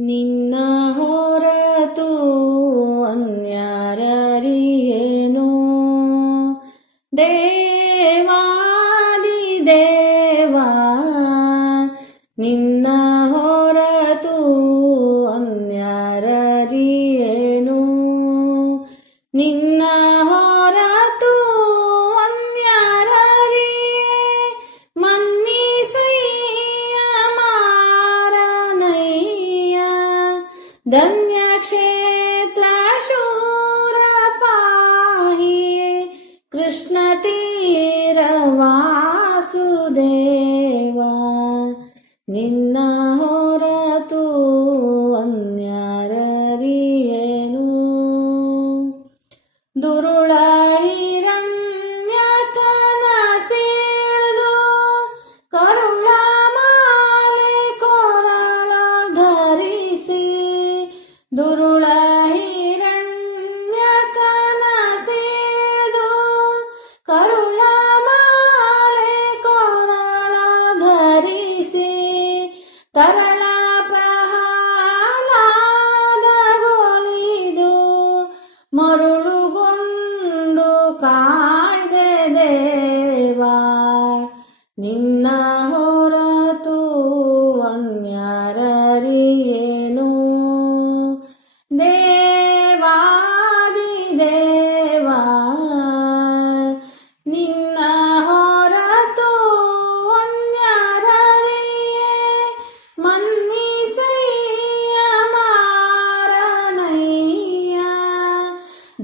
ನಿನ್ನ ಹೊರತು ಅನ್ಯಾರರಿಯೇನು? ದೇವಾದಿ ದೇವಾ ನಿನ್ನ ಹೊರತು ಅನ್ಯಾರರಿಯೇನು? ನಿನ್ನ धन्यक्षेत्रशूरपाहि कृष्णतीरवासुदेव निन्नाहो रतो वन्याररिनु दुरु ದುರುಳ ಹಿರಣ್ಯ ಸೀಳ್ದು ಕರುಳ ಮಾಲೆ ಕೊರಳ ಧರಿಸಿ ತರಳ ಪ್ರಹ್ಲಾದಗೊಳಿದು ಮರುಳುಗೊಂಡು ಕಾಯ್ದೆ ದೇವ ನಿನ್ನ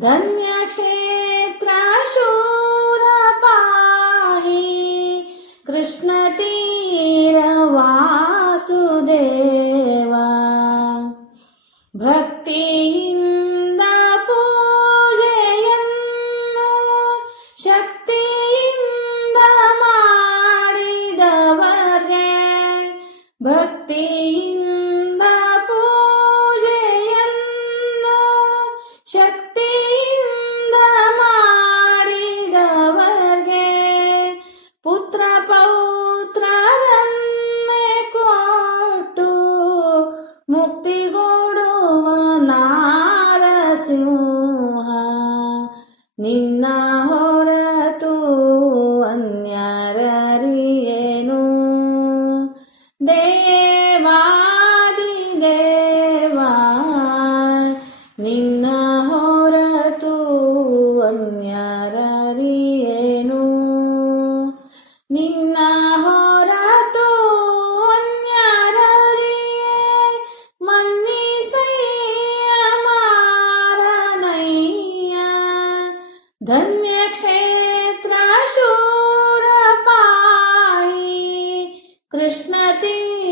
धन्यक्षेत्राशूरपाहि कृष्णतीरवासुदेवा। भक्ती ನಿನ್ನ ಹೊರತು ಅನ್ಯಾರರಿಯೇನು? ದೇವಾದಿ ದೇವಾ ನಿನ್ನ ಹೊರತು ಅನ್ಯಾರರಿಯೇನು? ನಿನ್ನ धन्यक्षेत्रशूरपायि कृष्णती